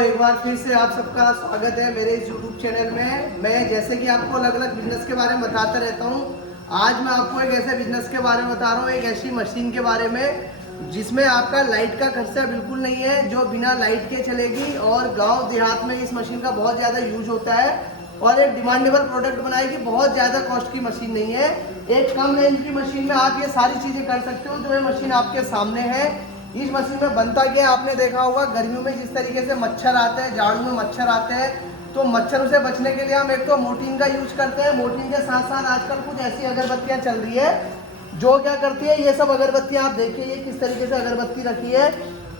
एक बार फिर से आप सबका स्वागत है मेरे इस YouTube चैनल में। मैं जैसे कि आपको अलग अलग बिजनेस के बारे में बताता रहता हूँ, आज मैं आपको एक ऐसे बिजनेस के बारे में बता रहा हूँ, एक ऐसी मशीन के बारे में जिसमें आपका लाइट का खर्चा बिल्कुल नहीं है, जो बिना लाइट के चलेगी और गांव देहात में इस मशीन का बहुत ज़्यादा यूज होता है और एक डिमांडेबल प्रोडक्ट बनाएगी। बहुत ज़्यादा कॉस्ट की मशीन नहीं है, एक कम रेंज की मशीन में आप ये सारी चीज़ें कर सकते हो जो ये मशीन आपके सामने है। इस मशीन में बनता क्या है, आपने देखा होगा गर्मियों में जिस तरीके से मच्छर आते हैं, झाड़ू में मच्छर आते हैं, तो मच्छरों से बचने के लिए हम एक तो मोर्टीन का यूज करते हैं। मोर्टीन के साथ साथ आजकल कुछ ऐसी अगरबत्तियां चल रही है जो क्या करती है, ये सब अगरबत्तियां आप देखिए ये किस तरीके से अगरबत्ती रखी है।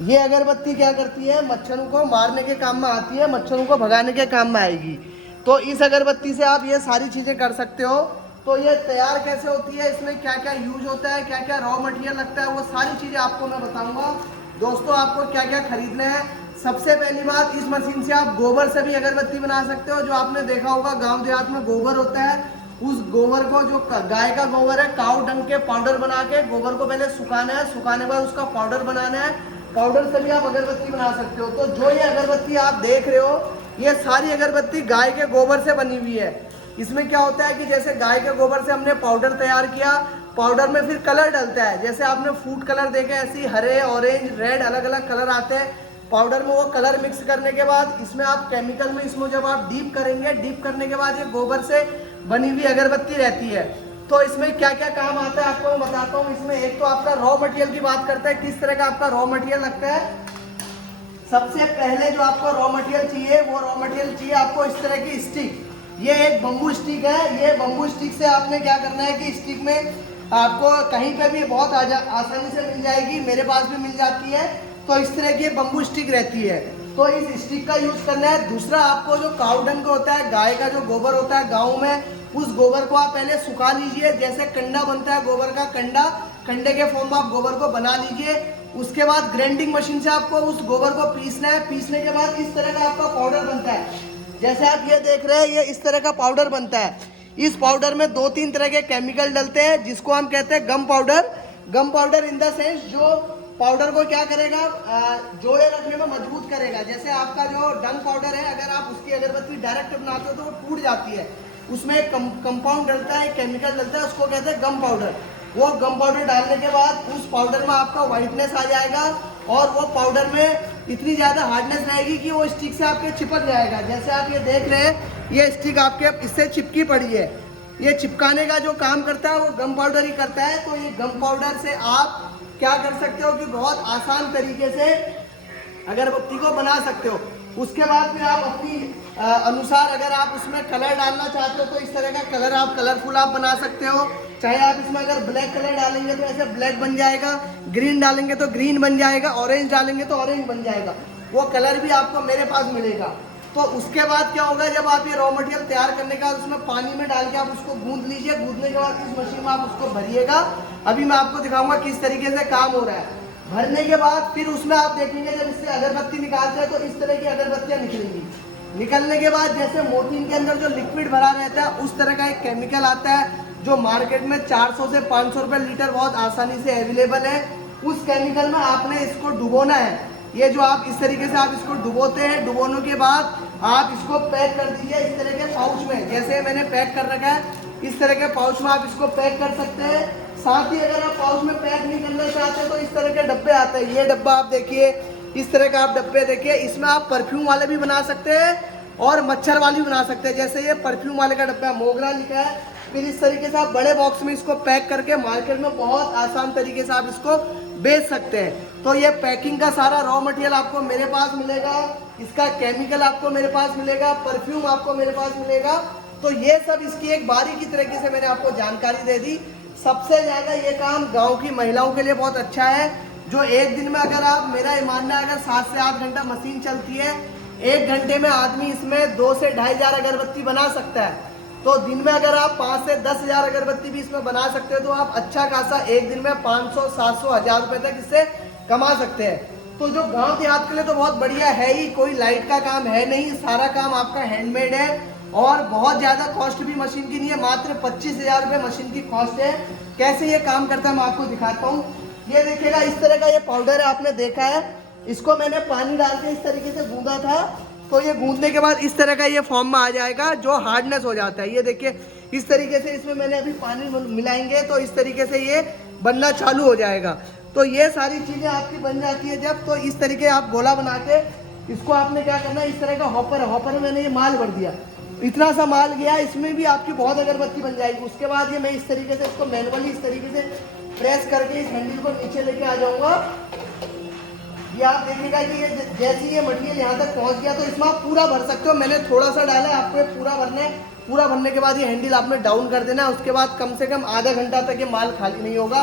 ये अगरबत्ती क्या करती है, मच्छरों को मारने के काम में आती है, मच्छरों को भगाने के काम में आएगी। तो इस अगरबत्ती से आप ये सारी चीजें कर सकते हो। तो ये तैयार कैसे होती है, इसमें क्या क्या यूज होता है, क्या क्या रॉ मटेरियल लगता है, वो सारी चीज़ें आपको मैं बताऊंगा। दोस्तों आपको क्या क्या खरीदना है, सबसे पहली बात, इस मशीन से आप गोबर से भी अगरबत्ती बना सकते हो। जो आपने देखा होगा गांव देहात में गोबर होता है, उस गोबर को, जो गाय का गोबर है, काऊ डंग के पाउडर बना के गोबर को पहले सुखाना है, सुखाने के बाद उसका पाउडर बनाना है, पाउडर से भी आप अगरबत्ती बना सकते हो। तो जो ये अगरबत्ती आप देख रहे हो, ये सारी अगरबत्ती गाय के गोबर से बनी हुई है। इसमें क्या होता है कि जैसे गाय के गोबर से हमने पाउडर तैयार किया, पाउडर में फिर कलर डलता है, जैसे आपने फूड कलर देखे, ऐसी हरे, ऑरेंज, रेड अलग अलग कलर आते हैं पाउडर में। वो कलर मिक्स करने के बाद इसमें आप केमिकल में, इसमें जब आप डीप करेंगे, डीप करने के बाद ये गोबर से बनी हुई अगरबत्ती रहती है। तो इसमें क्या क्या काम आता है आपको मैं बताता हूँ। इसमें एक तो आपका रॉ मटेरियल की बात करते हैं, किस तरह का आपका रॉ मटेरियल लगता है। सबसे पहले जो आपको रॉ मटेरियल चाहिए, वो रॉ मटेरियल चाहिए आपको इस तरह की स्टिक। ये एक बम्बू स्टिक है। ये बम्बू स्टिक से आपने क्या करना है कि स्टिक में आपको कहीं पे भी बहुत आसानी से मिल जाएगी, मेरे पास भी मिल जाती है। तो इस तरह की बम्बू स्टिक रहती है, तो इस स्टिक का यूज करना है। दूसरा, आपको जो काऊ डंग होता है, गाय का जो गोबर होता है गाँव में, उस गोबर को आप पहले सुखा लीजिए। जैसे कंडा बनता है गोबर का, कंडे के फॉर्म में आप गोबर को बना लीजिए। उसके बाद ग्राइंडिंग मशीन से आपको उस गोबर को पीसना है। पीसने के बाद इस तरह का आपका पाउडर बनता है, जैसे आप ये देख रहे हैं, ये इस तरह का पाउडर बनता है। इस पाउडर में 2-3 तरह के केमिकल डलते हैं, जिसको हम कहते हैं gum powder. Gum powder in the sense जो पाउडर को क्या करेगा, जोड़े रखने में मजबूत करेगा। जैसे आपका जो डंग पाउडर है, अगर आप उसकी अगरबत्ती डायरेक्ट बनाते हो तो वो टूट जाती है, उसमें एक कंपाउंड डलता है, केमिकल डलता है, उसको कहते हैं गम पाउडर। वो गम पाउडर डालने के बाद उस पाउडर में आपका व्हाइटनेस आ जाएगा और वो पाउडर में इतनी ज़्यादा हार्डनेस रहेगी कि वो स्टिक से आपके चिपक जाएगा। जैसे आप ये देख रहे हैं, ये स्टिक आपके इससे चिपकी पड़ी है। ये चिपकाने का जो काम करता है वो गम पाउडर ही करता है। तो ये गम पाउडर से आप क्या कर सकते हो कि बहुत आसान तरीके से अगरबत्ती को बना सकते हो। उसके बाद फिर आप अपनी अनुसार, अगर आप उसमें कलर डालना चाहते हो तो इस तरह का कलर आप कलरफुल आप बना सकते हो। चाहे आप इसमें अगर ब्लैक कलर डालेंगे तो ऐसे ब्लैक बन जाएगा, ग्रीन डालेंगे तो ग्रीन बन जाएगा, ऑरेंज डालेंगे तो ऑरेंज बन जाएगा। वो कलर भी आपको मेरे पास मिलेगा। तो उसके बाद क्या होगा, जब आप ये रॉ मटेरियल तैयार करने के बाद उसमें पानी में डाल के आप उसको गूंद लीजिए। गूंदने के बाद इस मशीन में आप उसको भरिएगा। अभी मैं आपको दिखाऊंगा किस तरीके से काम हो रहा है। भरने के बाद फिर उसमें आप देखेंगे, जब इससे अगरबत्ती निकालते हैं तो इस तरह की अगरबत्तियां निकलेंगी। निकलने के बाद जैसे मोर्टीन के अंदर जो लिक्विड भरा रहता है, उस तरह का एक केमिकल आता है जो मार्केट में 400 से 500 रुपये लीटर बहुत आसानी से अवेलेबल है। उस केमिकल में आपने इसको डुबोना है। ये जो आप इस तरीके से आप इसको डुबोते हैं, डुबोने के बाद आप इसको पैक कर दीजिए इस तरह के पाउच में। जैसे मैंने पैक कर रखा है, इस तरह के पाउच में आप इसको पैक कर सकते हैं। साथ ही अगर आप पाउच में पैक नहीं करना चाहते तो इस तरह के डब्बे आते हैं। ये डब्बा आप देखिए, इस तरह का आप डब्बे देखिए। इसमें आप परफ्यूम वाले भी बना सकते हैं और मच्छर वाली बना सकते हैं। जैसे ये परफ्यूम वाले का डब्बा मोगरा लिखा है। फिर इस तरीके से आप बड़े बॉक्स में इसको पैक करके मार्केट में बहुत आसान तरीके से आप इसको बेच सकते हैं। तो ये पैकिंग का सारा रॉ मटेरियल आपको मेरे पास मिलेगा, इसका केमिकल आपको मेरे पास मिलेगा, परफ्यूम आपको मेरे पास मिलेगा। तो ये सब इसकी एक बारीकी तरीके से मैंने आपको जानकारी दे दी। सबसे ज़्यादा ये काम गाँव की महिलाओं के लिए बहुत अच्छा है, जो एक दिन में, अगर आप, मेरा ये मानना है, अगर 7 से 8 घंटा मशीन चलती है, 1 घंटे में आदमी इसमें 2 से 2,500 अगरबत्ती बना सकता है। तो दिन में अगर आप 5 से 10,000 अगरबत्ती भी इसमें बना सकते हो तो आप अच्छा खासा एक दिन में 500, 700, 1,000 रुपये तक इससे कमा सकते हैं। तो जो गांव देहात के लिए तो बहुत बढ़िया है ही, कोई लाइट का काम है नहीं, सारा काम आपका हैंडमेड है और बहुत ज़्यादा कॉस्ट भी मशीन की नहीं है, मात्र 25,000 रुपये मशीन की कॉस्ट है। कैसे ये काम करता है मैं आपको दिखाता हूँ। ये देखिएगा, इस तरह का ये पाउडर है, आपने देखा है, इसको मैंने पानी डाल के इस तरीके से गूंदा था, तो ये गूंदने के बाद इस तरह का ये फॉर्म में आ जाएगा जो हार्डनेस हो जाता है। ये देखिए इस तरीके से इसमें मैंने अभी पानी मिलाएंगे तो इस तरीके से ये बनना चालू हो जाएगा। तो ये सारी चीज़ें आपकी बन जाती है जब, तो इस तरीके आप गोला बना के इसको आपने क्या करना है, इस तरह का हॉपर है, हॉपर में मैंने ये माल भर दिया, इतना सा माल गया, इसमें भी आपकी बहुत अगरबत्ती बन जाएगी। उसके बाद ये मैं इस तरीके से इसको मैनुअली इस तरीके से प्रेस करके इस हैंडल को नीचे लेके आ जाऊंगा। ये आप देखिएगा कि ये जैसे ये मटेरियल यहाँ तक पहुँच गया तो इसमें आप पूरा भर सकते हो। मैंने थोड़ा सा डाला है, आपको ये पूरा भरना है। पूरा भरने के बाद ये हैंडल आपने डाउन कर देना है। उसके बाद कम से कम आधा घंटा तक ये माल खाली नहीं होगा।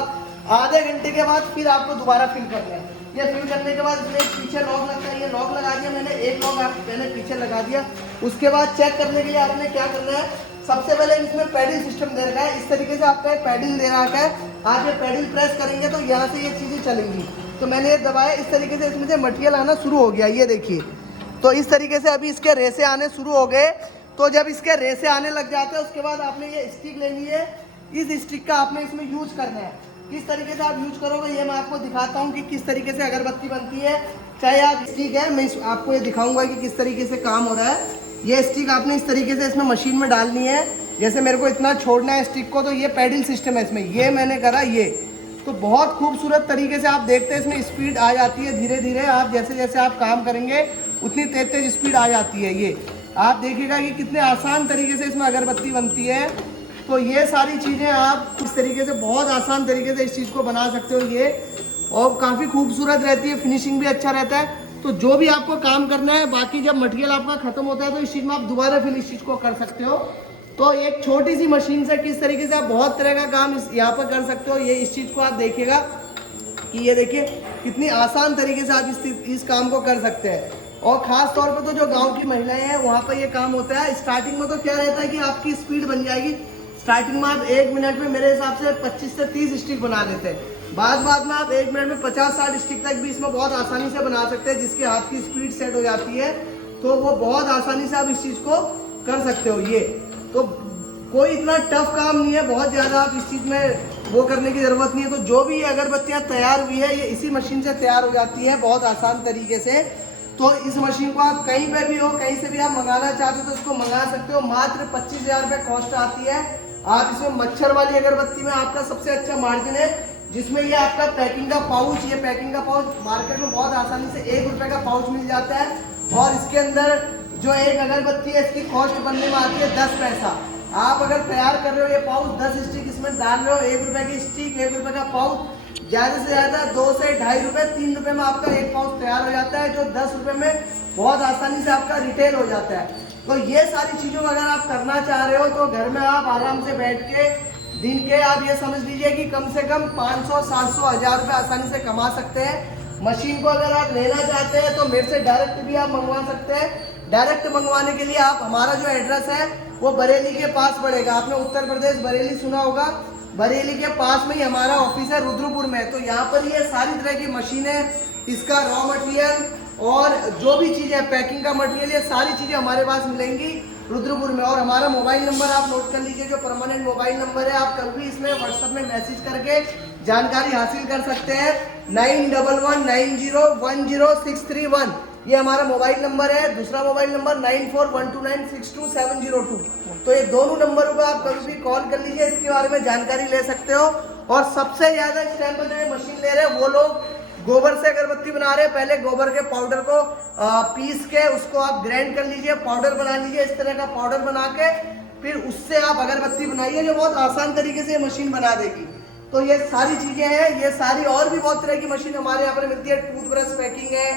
आधे घंटे के बाद फिर आपको दोबारा फिल करना है। ये फिल करने के बाद इसमें पीछे लॉक लगता है, ये लॉक लगा दिया मैंने, एक लॉक मैंने पीछे लगा दिया। उसके बाद चेक करने के लिए आपने क्या करना है, सबसे पहले इसमें पैडल सिस्टम दे रखा है, इस तरीके से आपका पैडल दे रखा है। आप ये पैडल प्रेस करेंगे तो यहाँ से ये चीज़ें चलेंगी। तो मैंने ये दबाया, इस तरीके से इसमें से मटेरियल आना शुरू हो गया, ये देखिए। तो इस तरीके से अभी इसके रेसे आने शुरू हो गए। तो जब इसके रेसे आने लग जाते हैं उसके बाद आपने ये स्टिक लेनी है। इस स्टिक का आपने इसमें यूज करना है। किस तरीके से आप यूज करोगे ये मैं आपको दिखाता हूँ कि किस तरीके से अगरबत्ती बनती है। चाहे आप स्टिक है, मैं आपको ये दिखाऊंगा कि किस तरीके से काम हो रहा है। ये स्टिक आपने इस तरीके से इसमें मशीन में डालनी है। जैसे मेरे को इतना छोड़ना है स्टिक को, तो ये पैडल सिस्टम है इसमें, ये मैंने करा। ये तो बहुत खूबसूरत तरीके से आप देखते हैं इसमें स्पीड आ जाती है धीरे धीरे। आप जैसे जैसे आप काम करेंगे उतनी तेज तेज स्पीड आ जाती है। ये आप देखिएगा कि कितने आसान तरीके से इसमें अगरबत्ती बनती है। तो ये सारी चीज़ें आप इस तरीके से बहुत आसान तरीके से इस चीज़ को बना सकते हो ये, और काफ़ी खूबसूरत रहती है, फिनिशिंग भी अच्छा रहता है। तो जो भी आपको काम करना है, बाकी जब मटेरियल आपका ख़त्म होता है तो इस चीज़ में आप दोबारा फिर इस चीज़ को कर सकते हो। तो एक छोटी सी मशीन से किस तरीके से आप बहुत तरह का काम यहाँ पर कर सकते हो, ये इस चीज़ को आप देखिएगा कि ये देखिए कितनी आसान तरीके से आप इस काम को कर सकते हैं। और ख़ास तौर पे तो जो गांव की महिलाएं हैं वहाँ पर ये काम होता है। स्टार्टिंग में तो क्या रहता है कि आपकी स्पीड बन जाएगी। स्टार्टिंग में आप 1 मिनट में मेरे हिसाब से 25 से 30 स्टिक बना लेते हैं। बाद में आप 1 मिनट में 50-60 स्टिक तक भी इसमें बहुत आसानी से बना सकते हैं। जिसके हाथ की स्पीड सेट हो जाती है तो वो बहुत आसानी से आप इस चीज़ को कर सकते हो। ये तो कोई इतना टफ काम नहीं है, बहुत ज़्यादा आप इस चीज़ में वो करने की ज़रूरत नहीं है। तो जो भी अगरबत्तियाँ तैयार हुई है ये इसी मशीन से तैयार हो जाती है बहुत आसान तरीके से। तो इस मशीन को आप कहीं पर भी हो, कहीं से भी आप मंगाना चाहते हो तो इसको मंगा सकते हो। मात्र 25,000 रुपये कॉस्ट आती है। आप इसमें मच्छर वाली अगरबत्ती में आपका सबसे अच्छा मार्जिन है, जिसमें ये आपका पैकिंग का पाउच, ये पैकिंग का पाउच मार्केट में बहुत आसानी से 1 रुपये का पाउच मिल जाता है। और इसके अंदर जो एक अगरबत्ती है इसकी कॉस्ट बनने में आती है 10 पैसा। आप अगर तैयार कर रहे हो ये पाउच, 10 स्टिक इसमें डाल रहे हो, 1 रुपये की स्टिक, 1 रुपये का पाउच, ज़्यादा से ज़्यादा 2 से 2.5 रुपये, 3 रुपये में आपका एक पाउच तैयार हो जाता है, जो 10 रुपये में बहुत आसानी से आपका रिटेल हो जाता है। तो ये सारी चीज़ों को अगर आप करना चाह रहे हो तो घर में आप आराम से बैठ के दिन के आप ये समझ लीजिए कि कम से कम 500, 700, 1000 रुपये आसानी से कमा सकते हैं। मशीन को अगर आप लेना चाहते हैं तो मेरे से डायरेक्ट भी आप मंगवा सकते हैं। डायरेक्ट मंगवाने के लिए आप, हमारा जो एड्रेस है वो बरेली के पास पड़ेगा। आपने उत्तर प्रदेश बरेली सुना होगा, बरेली के पास में ही हमारा ऑफिस है, रुद्रपुर में। तो यहाँ पर ये सारी तरह की मशीनें, इसका रॉ मटेरियल और जो भी चीज़ें, पैकिंग का मटेरियल, ये सारी चीज़ें हमारे पास मिलेंगी रुद्रपुर में। और हमारा मोबाइल नंबर आप नोट कर लीजिए, जो परमानेंट मोबाइल नंबर है। आप कभी इसमें व्हाट्सएप में मैसेज करके जानकारी हासिल कर सकते हैं। 9111901063 ये हमारा मोबाइल नंबर है। दूसरा मोबाइल नंबर 9412962702। तो ये दोनों नंबरों पर आप कभी भी कॉल कर लीजिए, इसके बारे में जानकारी ले सकते हो। और सबसे ज़्यादा इस टाइम पर जो मशीन ले रहे हैं वो लोग गोबर से अगरबत्ती बना रहे हैं। पहले गोबर के पाउडर को पीस के उसको आप ग्राइंड कर लीजिए, पाउडर बना लीजिए। इस तरह का पाउडर बना के फिर उससे आप अगरबत्ती बनाइए, जो बहुत आसान तरीके से ये मशीन बना देगी। तो ये सारी चीज़ें हैं, ये सारी और भी बहुत तरह की मशीन हमारे यहाँ पर मिलती है। टूथब्रश मेकिंग है,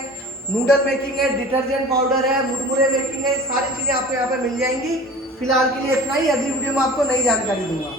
नूडल मेकिंग है, डिटर्जेंट पाउडर है, मुरमुरे मेकिंग है, सारी चीज़ें आपको यहाँ पर मिल जाएंगी। फिलहाल के लिए इतना ही, अगली वीडियो में आपको नई जानकारी दूंगा।